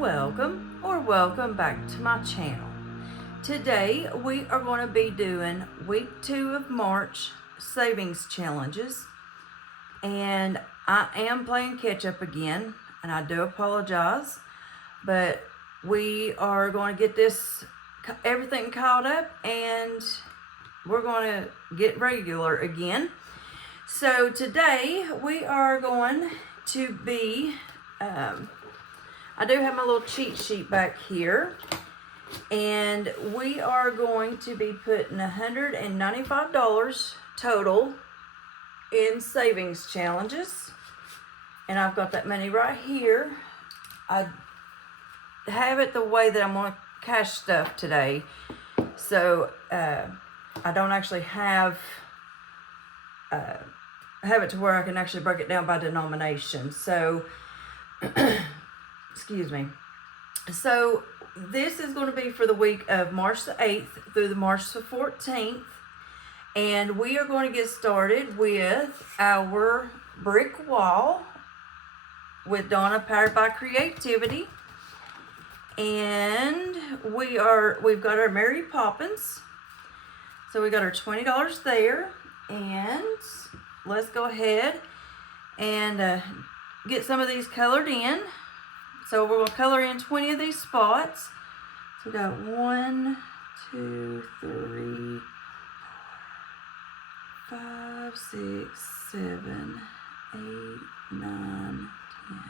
welcome back to my channel. Today we are going to be doing week 2 of March savings challenges, and I am playing catch up again, and I do apologize, but we are going to get everything caught up and we're going to get regular again. So today we are going to be I do have my little cheat sheet back here, and we are going to be putting $195 total in savings challenges, and I've got that money right here. I have it the way that I'm going to cash stuff today, so I don't actually have it to where I can actually break it down by denomination. So excuse me. So this is going to be for the week of March the 8th through the March the 14th. And we are going to get started with our brick wall with Donna, powered by creativity. And we've got our Mary Poppins. So we got our $20 there. And let's go ahead and get some of these colored in. So we're going to color in 20 of these spots. So we got 1, 2, 3, 4, 5, 6, 7, 8, 9, 10,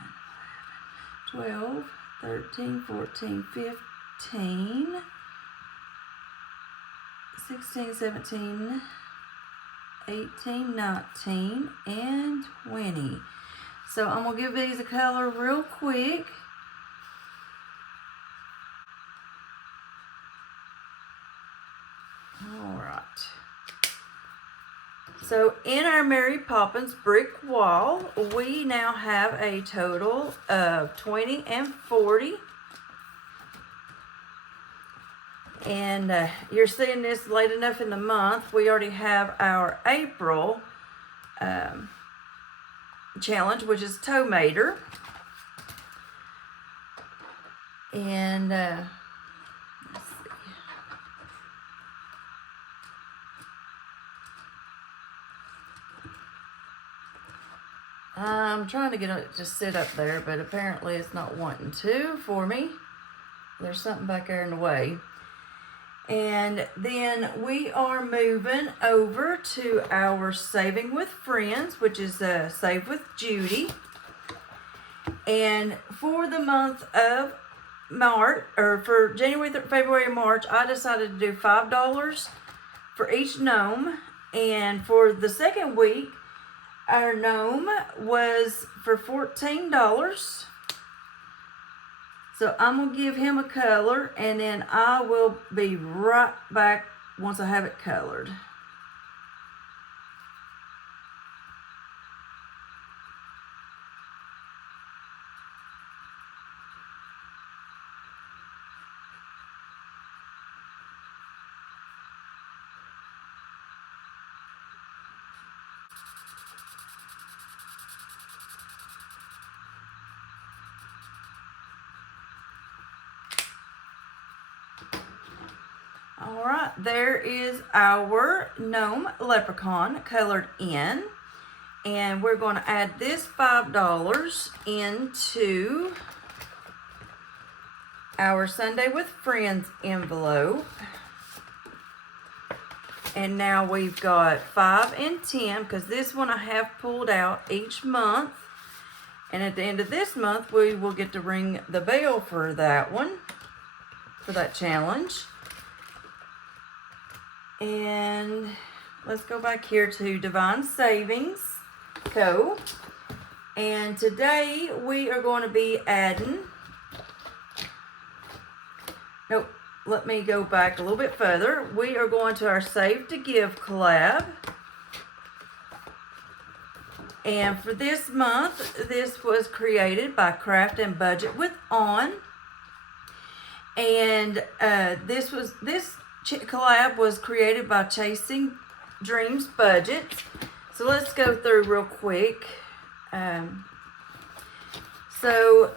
11, 12, 13, 14, 15, 16, 17, 18, 19, and 20. So I'm going to give these a color real quick. Alright. So in our Mary Poppins brick wall, we now have a total of 20 and 40. And you're seeing this late enough in the month. We already have our April challenge, which is Tomater. And let's see. I'm trying to get it to sit up there, but apparently it's not wanting to for me. There's something back there in the way. And then we are moving over to our Saving with Friends, which is Save with Judy. And for the month of March, or for January, February, and March, I decided to do $5 for each gnome. And for the second week, our gnome was for $14. So I'm going to give him a color, and then I will be right back once I have it colored. Alright, there is our gnome leprechaun colored in. And we're going to add this $5 into our Sunday with Friends envelope. And now we've got 5 and 10, because this one I have pulled out each month. And at the end of this month, we will get to ring the bell for that one, for that challenge. And let's go back here to Divine Savings Co. And today we are going to be adding, let me go back a little bit further. We are going to our Save to Give collab. And for this month, this was created by Craft and Budget with On. And this collab was created by Chasing Dreams Budget. So let's go through real quick. So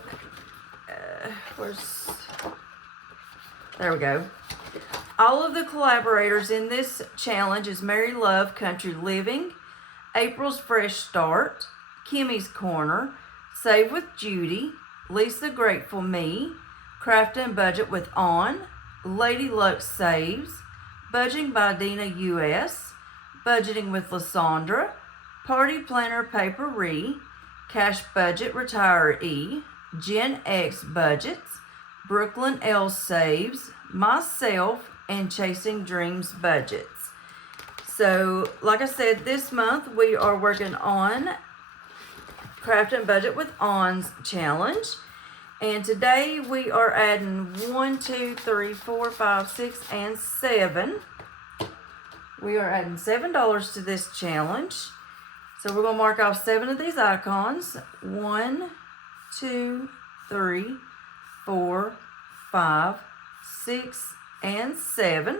there we go. All of the collaborators in this challenge is Mary Love Country Living, April's Fresh Start, Kimmy's Corner, Save with Judy, Lisa Grateful Me, Craft and Budget with On, Lady Luck Saves, Budgeting by Dina US, Budgeting with Lysandra, Party Planner Papery, Cash Budget Retiree, Gen X Budgets, Brooklyn L Saves, myself, and Chasing Dreams Budgets. So, like I said, this month we are working on Craft and Budget with On's challenge. And today we are adding 1, 2, 3, 4, 5, 6, and 7. We are adding $7 to this challenge. So we're going to mark off 7 of these icons. 1, 2, 3, 4, 5, 6, and 7.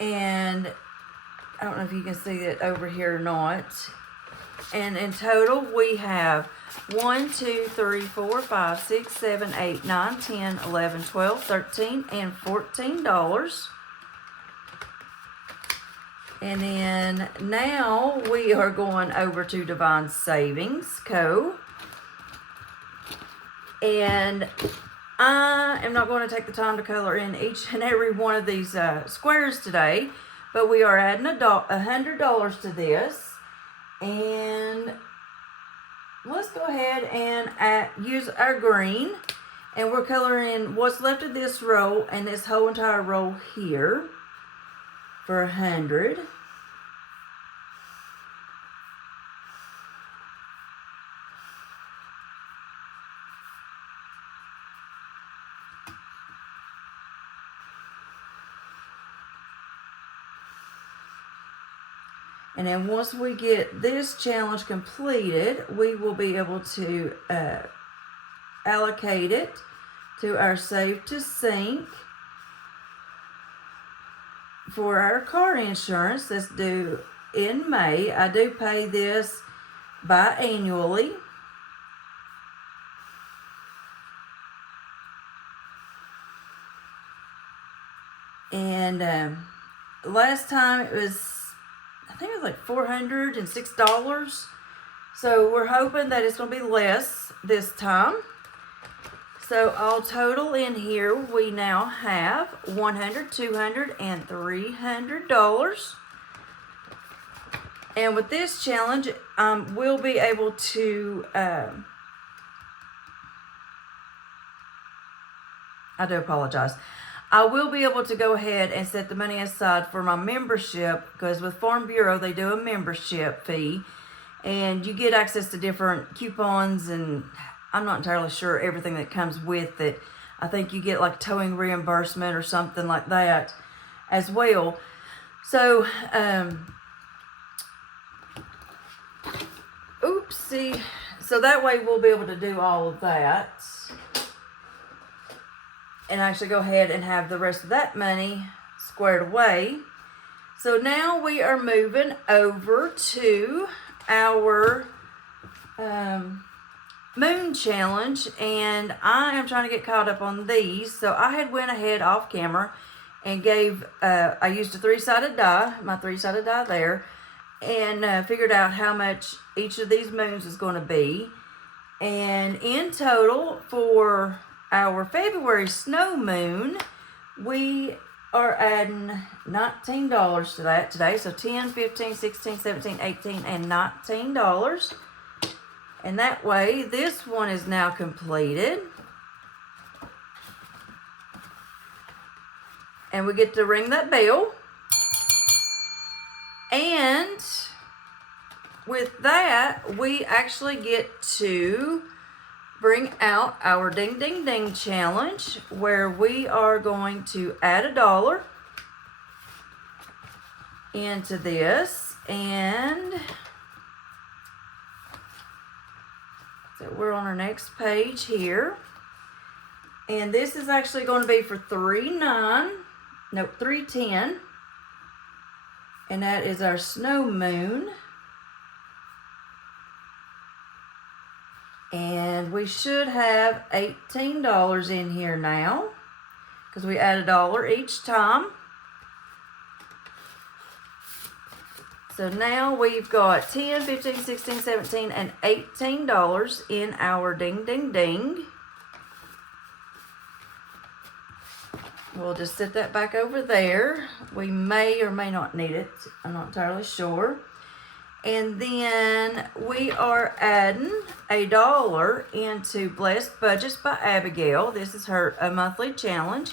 And I don't know if you can see it over here or not. And in total, we have 1, 2, 3, 4, 5, 6, 7, 8, 9, 10, 11, 12, 13, and $14. And then now we are going over to Divine Savings Co. And I am not going to take the time to color in each and every one of these squares today, but we are adding $100 to this. And let's go ahead and use our green, and we're coloring what's left of this row and this whole entire row here for 100. And then once we get this challenge completed, we will be able to allocate it to our Save to Sync for our car insurance that's due in May. I do pay this biannually. And last time it was, I think it was like $406. So we're hoping that it's going to be less this time. So all total in here, we now have $100, $200, and $300. And with this challenge, we'll be able to, I do apologize. I will be able to go ahead and set the money aside for my membership, because with Farm Bureau, they do a membership fee, and you get access to different coupons, and I'm not entirely sure everything that comes with it. I think you get like towing reimbursement or something like that as well. So, oopsie. So that way we'll be able to do all of that and actually go ahead and have the rest of that money squared away. So now we are moving over to our moon challenge, and I am trying to get caught up on these. So I had went ahead off camera and gave, I used a 3-sided die, my 3-sided die there, and figured out how much each of these moons is going to be. And in total for our February snow moon, we are adding $19 to that today. So $10, $15, $16, $17, $18, and $19. And that way, this one is now completed. And we get to ring that bell. And with that, we actually get to bring out our Ding Ding Ding challenge, where we are going to add $1 into this. And so we're on our next page here. And this is actually going to be for $310. And that is our snow moon. And we should have $18 in here now, because we add $1 each time. So now we've got 10, 15, 16, 17, and $18 in our ding, ding, ding. We'll just set that back over there. We may or may not need it. I'm not entirely sure. And then we are adding $1 into Blessed Budgets by Abigail. This is her monthly challenge.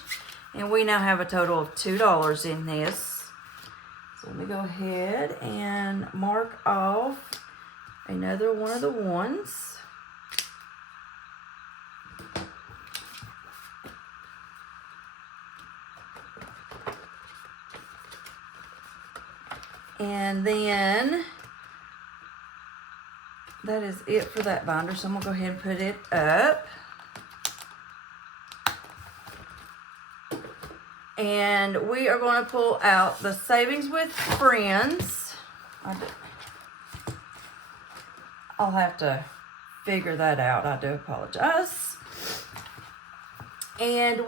And we now have a total of $2 in this. So let me go ahead and mark off another one of the ones. And then that is it for that binder. So I'm going to go ahead and put it up. And we are going to pull out the Savings with Friends. I'll have to figure that out. I do apologize. And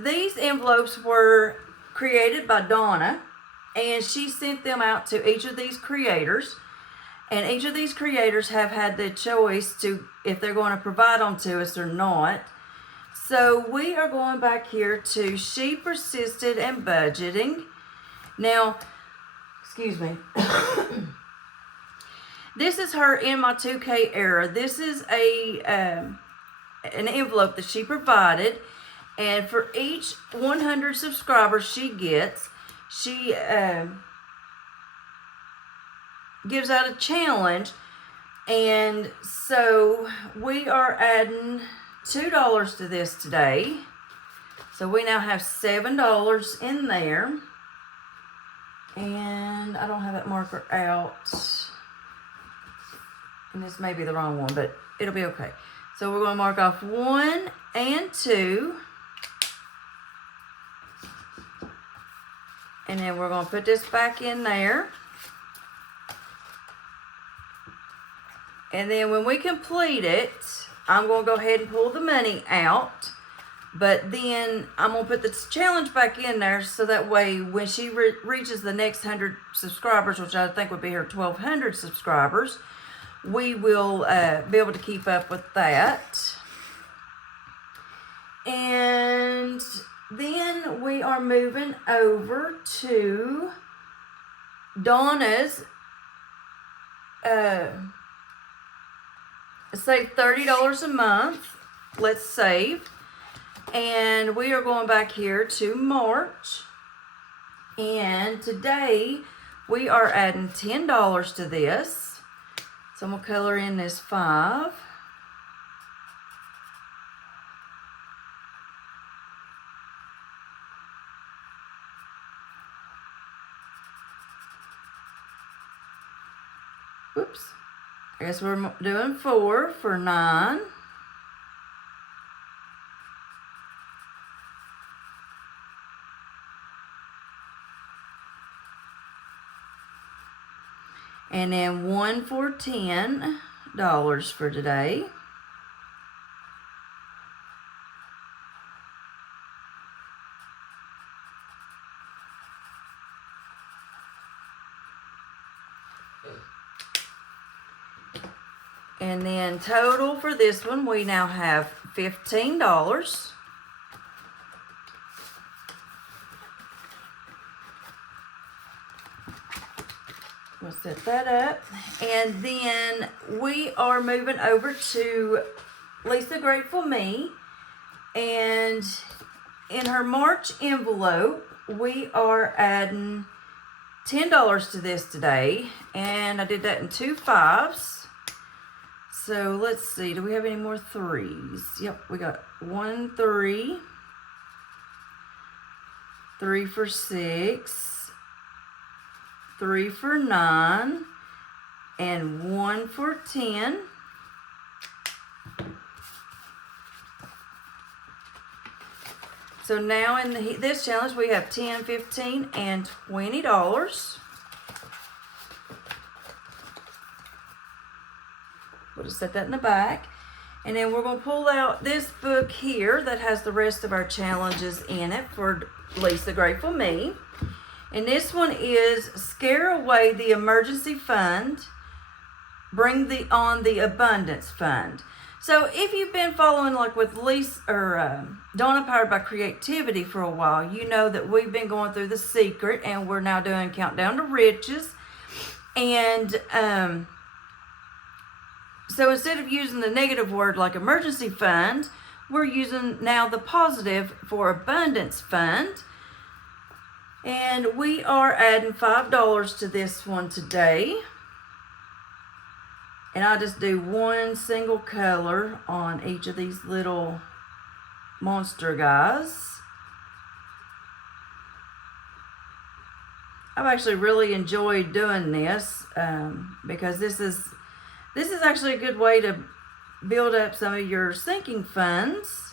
these envelopes were created by Donna. And she sent them out to each of these creators. And each of these creators have had the choice to, if they're going to provide them to us or not. So we are going back here to She Persisted and Budgeting. Now, excuse me. This is her in my 2K era. This is an envelope that she provided. And for each 100 subscribers she gets, she gives out a challenge. And so we are adding $2 to this today. So we now have $7 in there. And I don't have that marker out. And this may be the wrong one, but it'll be okay. So we're going to mark off 1 and 2. And then we're going to put this back in there. And then when we complete it, I'm going to go ahead and pull the money out. But then I'm going to put the challenge back in there so that way when she reaches the next 100 subscribers, which I think would be her 1,200 subscribers, we will be able to keep up with that. And then we are moving over to Donna's save $30 a month. Let's save. And we are going back here to March. And today we are adding $10 to this. So I'm going to color in this 5. Oops. I guess we're doing 4 for 9. And then 1 for $10 for today. And then total for this one, we now have $15. We'll set that up. And then we are moving over to Lisa Grateful Me. And in her March envelope, we are adding $10 to this today. And I did that in 2 5s. So let's see, do we have any more 3s? Yep, we got 1 3, 3 for 6, 3 for 9, and 1 for 10. So now in this challenge we have $10, $15, and $20. We'll just set that in the back. And then we're going to pull out this book here that has the rest of our challenges in it for Lisa Grateful Me. And this one is Scare Away the Emergency Fund, Bring on the Abundance Fund. So if you've been following like with Lisa or Donna Powered by Creativity for a while, you know that we've been going through The Secret and we're now doing Countdown to Riches. And so instead of using the negative word like emergency fund, we're using now the positive for abundance fund. And we are adding $5 to this one today. And I just do one single color on each of these little monster guys. I've actually really enjoyed doing this because this is actually a good way to build up some of your sinking funds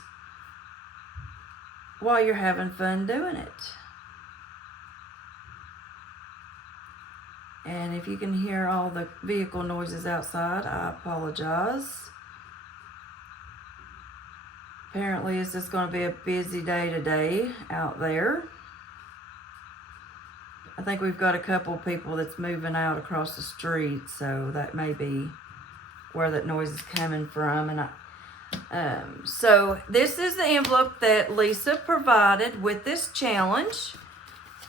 while you're having fun doing it. And if you can hear all the vehicle noises outside, I apologize. Apparently it's just going to be a busy day today out there. I think we've got a couple people that's moving out across the street, so that may be where that noise is coming from. And so this is the envelope that Lisa provided with this challenge.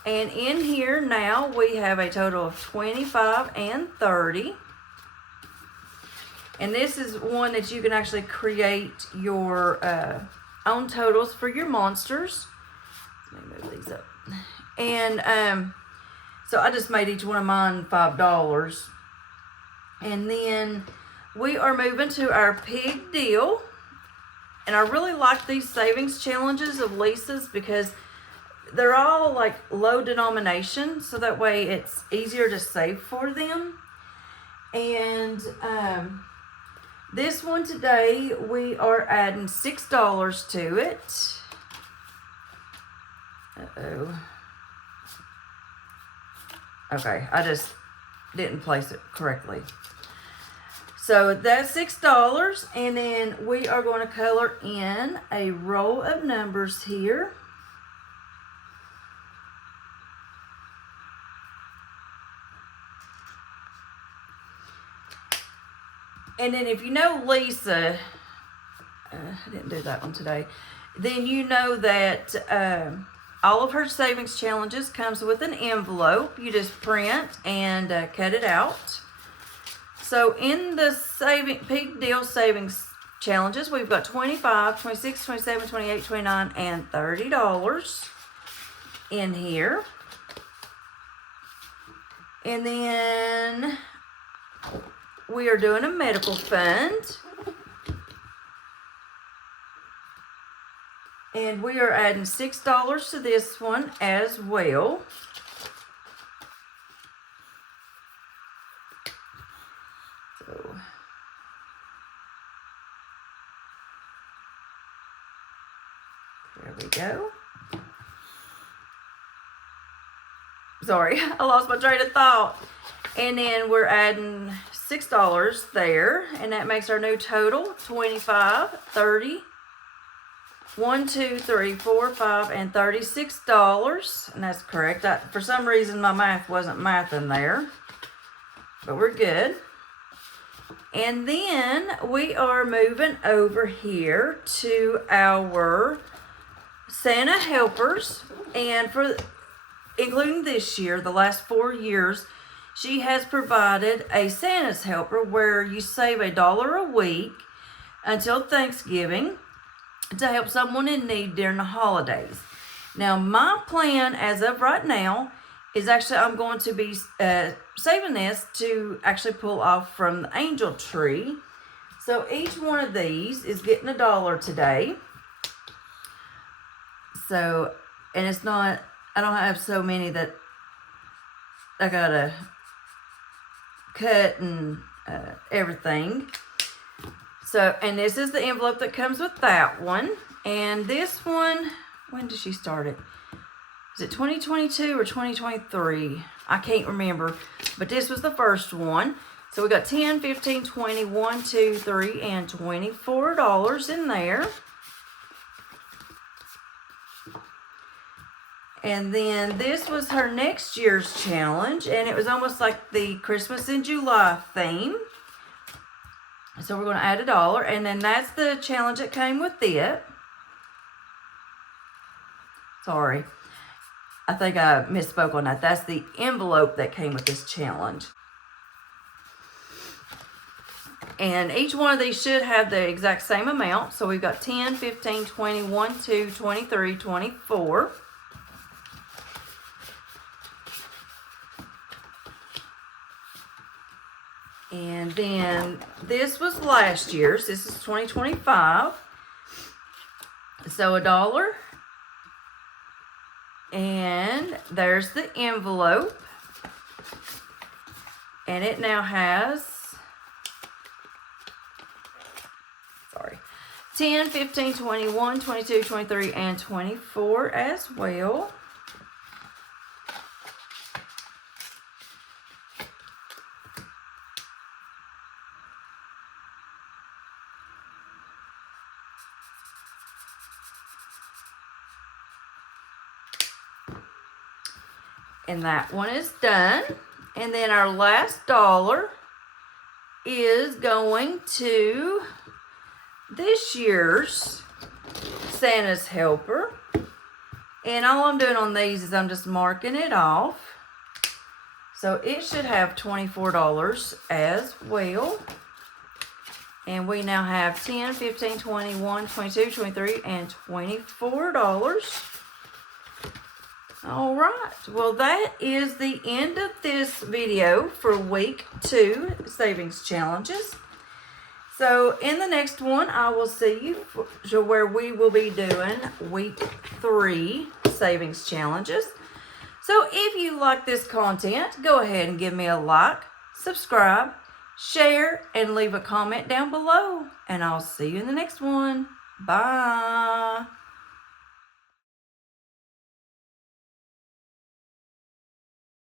And in here now we have a total of 25 and 30. And this is one that you can actually create your own totals for your monsters. Let me move these up. And so I just made each one of mine $5. And then we are moving to our pig deal. And I really like these savings challenges of Lisa's because they're all like low denomination, so that way it's easier to save for them. And this one today, we are adding $6 to it. Uh-oh. Okay, I just didn't place it correctly. So that's $6, and then we are going to color in a row of numbers here. And then if you know Lisa, I didn't do that one today, then you know that all of her savings challenges comes with an envelope. You just print and cut it out. So in the pig deal savings challenges, we've got 25, 26, 27, 28, 29, and $30 in here. And then we are doing a medical fund. And we are adding $6 to this one as well. So there we go. Sorry, I lost my train of thought. And then we're adding $6 there, and that makes our new total 25, 30, 1, 2, 3, 4, 5, and $36. And that's correct. For some reason, my math wasn't mathing there, but we're good. And then we are moving over here to our Santa helpers, and for including this year, the last 4 years, she has provided a Santa's helper where you save $1 a week until Thanksgiving to help someone in need during the holidays. Now, my plan as of right now is actually I'm going to be saving this to actually pull off from the angel tree. So each one of these is getting $1 today. So, and it's not, I don't have so many that I gotta cut and everything. So, and this is the envelope that comes with that one. And this one, when did she start it? Is it 2022 or 2023? I can't remember. But this was the first one. So we got 10, 15, 20, 1, 2, 3, and $24 in there. And then this was her next year's challenge, and it was almost like the Christmas in July theme. So we're going to add $1, and then that's the challenge that came with it. Sorry, I think I misspoke on that. That's the envelope that came with this challenge. And each one of these should have the exact same amount. So we've got 10, 15, 20, 1, 2, 23, 24. And then this was last year's. This is 2025. So $1. And there's the envelope. And it now has, 10, 15, 21, 22, 23, and 24 as well. And that one is done. And then our last $1 is going to this year's Santa's Helper. And all I'm doing on these is I'm just marking it off. So it should have $24 as well. And we now have 10, 15, 21, 22, 23, and $24. All right, well that is the end of this video for week 2 savings challenges. So in the next one, I will see you where we will be doing week 3 savings challenges. So if you like this content, go ahead and give me a like, subscribe, share, and leave a comment down below. And I'll see you in the next one. Bye.